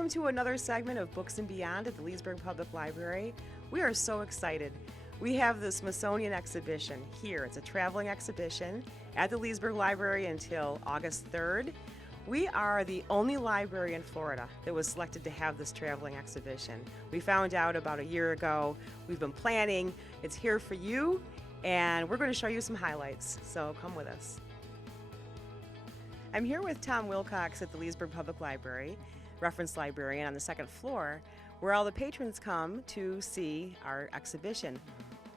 Welcome to another segment of Books and Beyond at the Leesburg Public Library. We are so excited. We have the Smithsonian exhibition here. It's a traveling exhibition at the Leesburg Library until August 3rd. We are the only library in Florida that was selected to have this traveling exhibition. We found out about a year ago. We've been planning. It's here for you, and we're going to show you some highlights, so come with us. I'm here with Tom Wilcox at the Leesburg Public Library, reference librarian on the second floor, where all the patrons come to see our exhibition.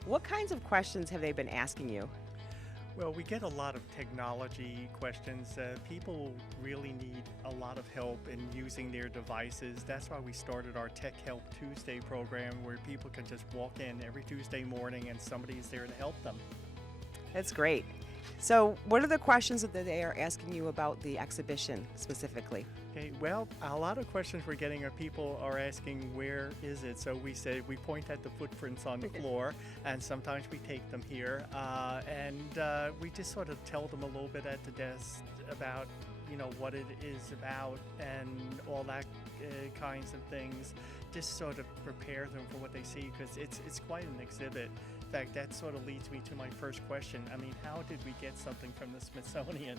What kinds of questions have they been asking you? Well, we get a lot of technology questions. People really need a lot of help in using their devices. That's why we started our Tech Help Tuesday program, where people can just walk in every Tuesday morning and somebody's there to help them. That's great. So what are the questions that they are asking you about the exhibition specifically? Okay, well, a lot of questions we're getting are people are asking, where is it? So we say we point at the footprints on the floor, and sometimes we take them here, and we just sort of tell them a little bit at the desk about, you know, what it is about and all that kinds of things. Just sort of prepare them for what they see, because it's quite an exhibit. In fact, that sort of leads me to my first question. I mean, how did we get something from the Smithsonian?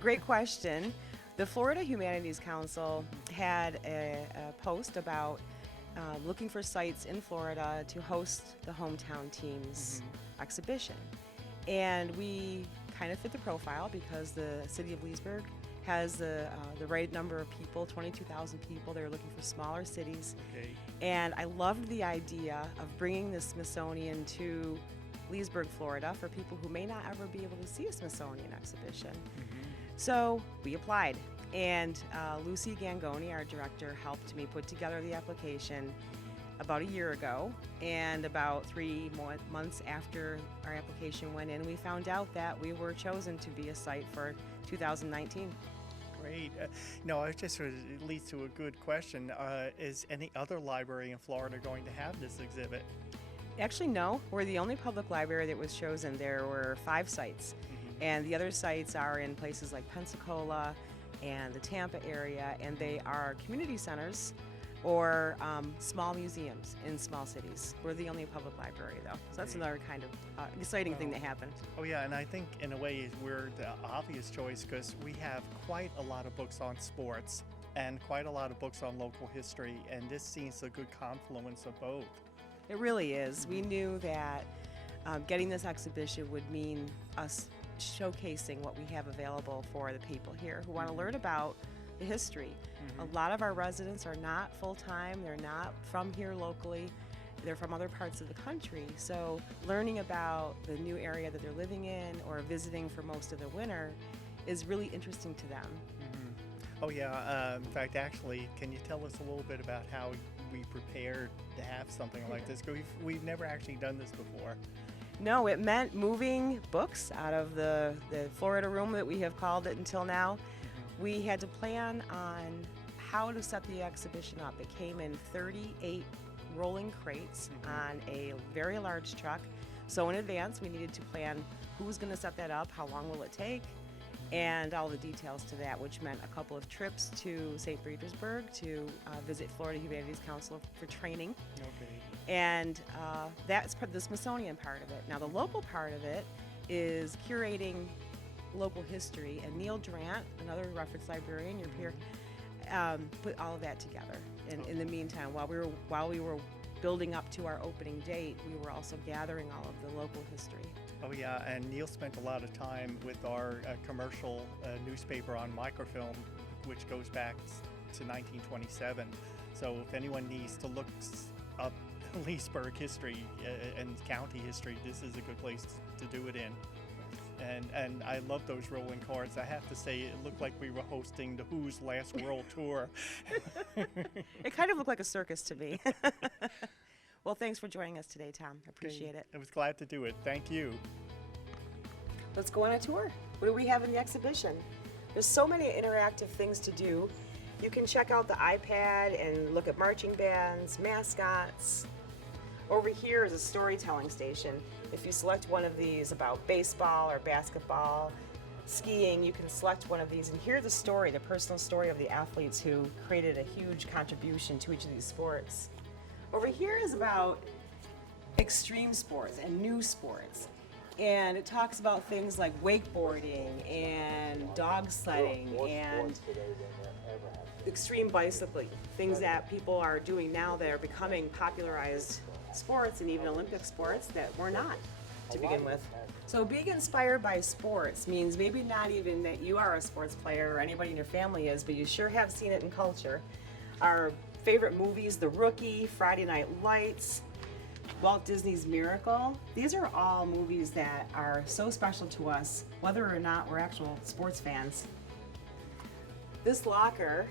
Great question. The Florida Humanities Council had a post about looking for sites in Florida to host the hometown team's exhibition. And we kind of fit the profile because the city of Leesburg has the right number of people, 22,000 people. They're looking for smaller cities. Okay. And I loved the idea of bringing the Smithsonian to Leesburg, Florida, for people who may not ever be able to see a Smithsonian exhibition. So we applied, and Lucy Gangoni, our director, helped me put together the application about a year ago, and about 3 months after our application went in, we found out that we were chosen to be a site for 2019. Great. No, it just sort of leads to a good question. Is any other library in Florida going to have this exhibit? Actually, no. We're the only public library that was chosen. There were 5 sites, and the other sites are in places like Pensacola and the Tampa area, and they are community centers or small museums in small cities. We're the only public library, though. So that's another kind of exciting thing that happened. Oh yeah, and I think in a way we're the obvious choice because we have quite a lot of books on sports and quite a lot of books on local history, and this seems a good confluence of both. It really is. We knew that getting this exhibition would mean us showcasing what we have available for the people here who want to learn about the history. A lot of our residents are not full-time, they're not from here locally, they're from other parts of the country. So learning about the new area that they're living in or visiting for most of the winter is really interesting to them. Oh yeah, in fact, actually, can you tell us a little bit about how we prepared to have something like this? Because we've never actually done this before. No, it meant moving books out of the Florida room that we have called it until now. We had to plan on how to set the exhibition up. It came in 38 rolling crates on a very large truck. So in advance, we needed to plan who's going to set that up, how long will it take, and all the details to that, which meant a couple of trips to St. Petersburg to visit Florida Humanities Council for training. Okay. And that's the Smithsonian part of it. Now the local part of it is curating local history, and Neil Durant, another reference librarian, your peer, put all of that together. And in the meantime, while we were building up to our opening date, we were also gathering all of the local history. Oh yeah, and Neil spent a lot of time with our commercial newspaper on microfilm, which goes back to 1927. So if anyone needs to look up Leesburg history and county history, this is a good place to do it in. And I love those rolling carts. I have to say, it looked like we were hosting the Who's last world tour. It kind of looked like a circus to me. Well, thanks for joining us today, Tom. I appreciate it. I was glad to do it. Thank you. Let's go on a tour. What do we have in the exhibition? There's so many interactive things to do. You can check out the iPad and look at marching bands, mascots. Over here is a storytelling station. If you select one of these about baseball or basketball, skiing, you can select one of these and hear the story, the personal story of the athletes who created a huge contribution to each of these sports. Over here is about extreme sports and new sports. And it talks about things like wakeboarding and dog sledding and extreme bicycling, things that people are doing now that are becoming popularized sports and even Olympic sports that were not to begin with. So being inspired by sports means maybe not even that you are a sports player or anybody in your family is, but you sure have seen it in culture. Our favorite movies, The Rookie, Friday Night Lights, Walt Disney's Miracle, these are all movies that are so special to us, whether or not we're actual sports fans. This locker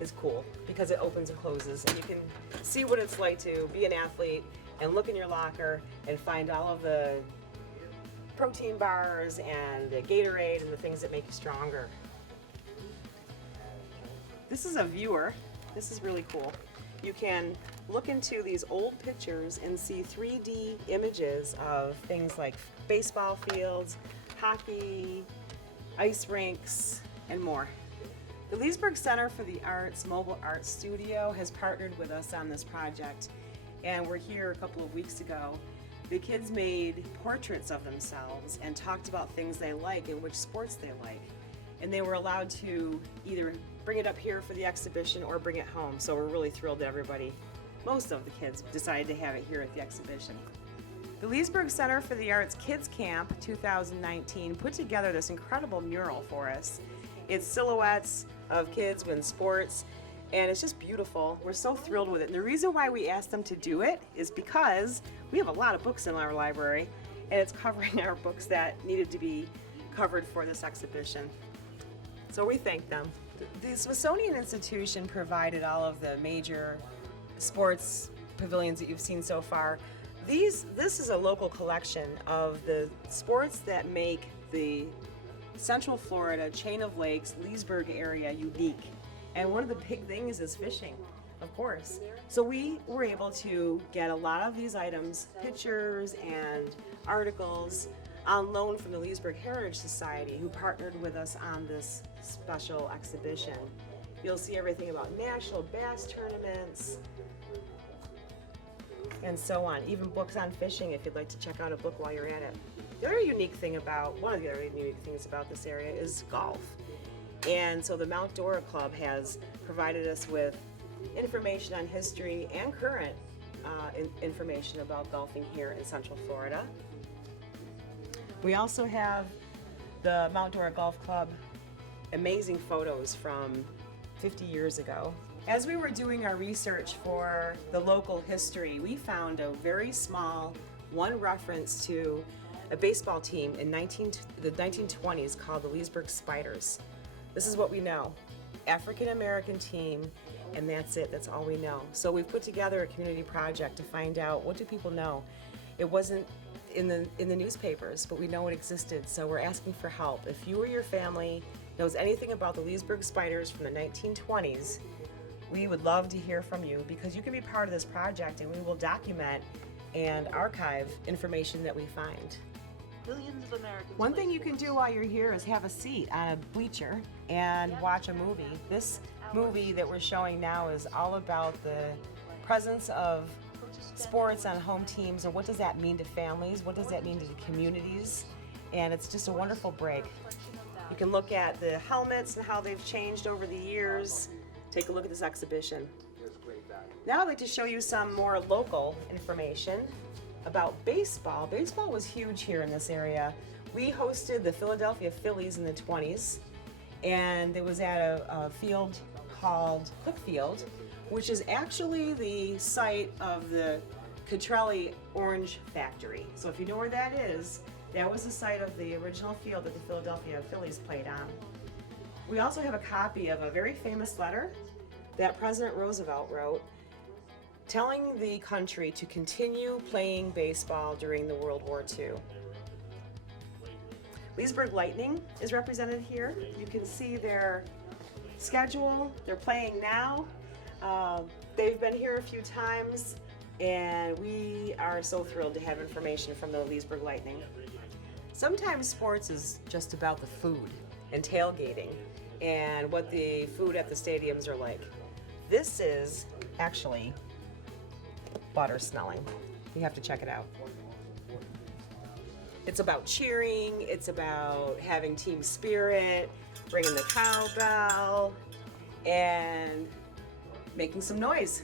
is cool because it opens and closes, and you can see what it's like to be an athlete and look in your locker and find all of the protein bars and the Gatorade and the things that make you stronger. This is a viewer. This is really cool. You can look into these old pictures and see 3D images of things like baseball fields, hockey, ice rinks, and more. The Leesburg Center for the Arts Mobile Art Studio has partnered with us on this project, and we're here a couple of weeks ago. The kids made portraits of themselves and talked about things they like and which sports they like. And they were allowed to either bring it up here for the exhibition or bring it home. So we're really thrilled that most of the kids decided to have it here at the exhibition. The Leesburg Center for the Arts Kids Camp 2019 put together this incredible mural for us. It's silhouettes of kids in sports, and it's just beautiful. We're so thrilled with it. And the reason why we asked them to do it is because we have a lot of books in our library, and it's covering our books that needed to be covered for this exhibition. So we thank them. The Smithsonian Institution provided all of the major sports pavilions that you've seen so far. This is a local collection of the sports that make the Central Florida chain of lakes, Leesburg area unique. And one of the big things is fishing, of course. So we were able to get a lot of these items, pictures and articles, on loan from the Leesburg Heritage Society, who partnered with us on this special exhibition. You'll see everything about national bass tournaments and so on, even books on fishing if you'd like to check out a book while you're at it. One of the other unique things about this area is golf. And so the Mount Dora Club has provided us with information on history and current information about golfing here in Central Florida. We also have the Mount Dora Golf Club amazing photos from 50 years ago. As we were doing our research for the local history, we found a very small one reference to a baseball team in the 1920s called the Leesburg Spiders. This is what we know. African American team, and that's it, that's all we know. So we've put together a community project to find out what do people know. It wasn't in the newspapers, but we know it existed, so we're asking for help. If you or your family knows anything about the Leesburg Spiders from the 1920s, we would love to hear from you because you can be part of this project and we will document and archive information that we find. Millions of Americans. One thing you can do while you're here is have a seat on a bleacher and watch a movie. This movie that we're showing now is all about the presence of sports on home teams and what does that mean to families, what does that mean to the communities, and it's just a wonderful break. You can look at the helmets and how they've changed over the years. Take a look at this exhibition. Now I'd like to show you some more local information about baseball. Baseball was huge here in this area. We hosted the Philadelphia Phillies in the 20s, and it was at a field called Cook Field, which is actually the site of the Cotrelli Orange Factory. So if you know where that is, that was the site of the original field that the Philadelphia Phillies played on. We also have a copy of a very famous letter that President Roosevelt wrote telling the country to continue playing baseball during the World War II. Leesburg Lightning is represented here. You can see their schedule. They're playing now. They've been here a few times, and we are so thrilled to have information from the Leesburg Lightning. Sometimes sports is just about the food and tailgating and what the food at the stadiums are like. This is actually butter smelling. You have to check it out. It's about cheering, it's about having team spirit, ringing the cowbell, and making some noise.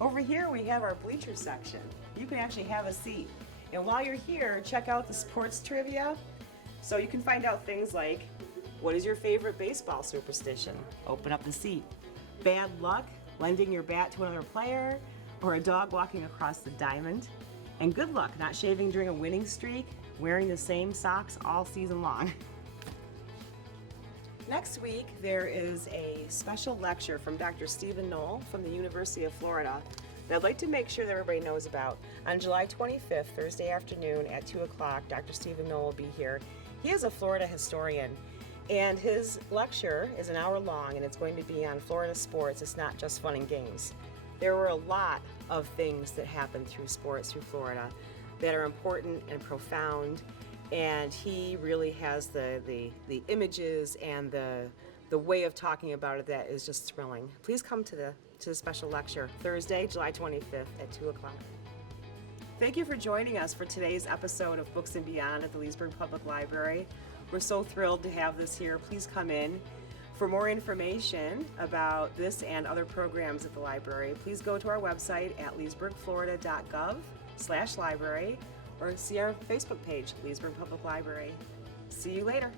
Over here we have our bleacher section. You can actually have a seat. And while you're here, check out the sports trivia. So you can find out things like, what is your favorite baseball superstition? Open up the seat. Bad luck, lending your bat to another player, or a dog walking across the diamond. And good luck, not shaving during a winning streak, wearing the same socks all season long. Next week, there is a special lecture from Dr. Stephen Knoll from the University of Florida that I'd like to make sure that everybody knows about. On July 25th, Thursday afternoon at 2 o'clock, Dr. Stephen Knoll will be here. He is a Florida historian, and his lecture is an hour long, and it's going to be on Florida sports. It's not just fun and games. There were a lot of things that happened through sports through Florida that are important and profound, and he really has the images and the way of talking about it that is just thrilling. Please come to the special lecture Thursday, July 25th at 2 o'clock. Thank you for joining us for today's episode of Books and Beyond at the Leesburg Public Library. We're so thrilled to have this here. Please come in. For more information about this and other programs at the library, please go to our website at leesburgflorida.gov/library or see our Facebook page, Leesburg Public Library. See you later.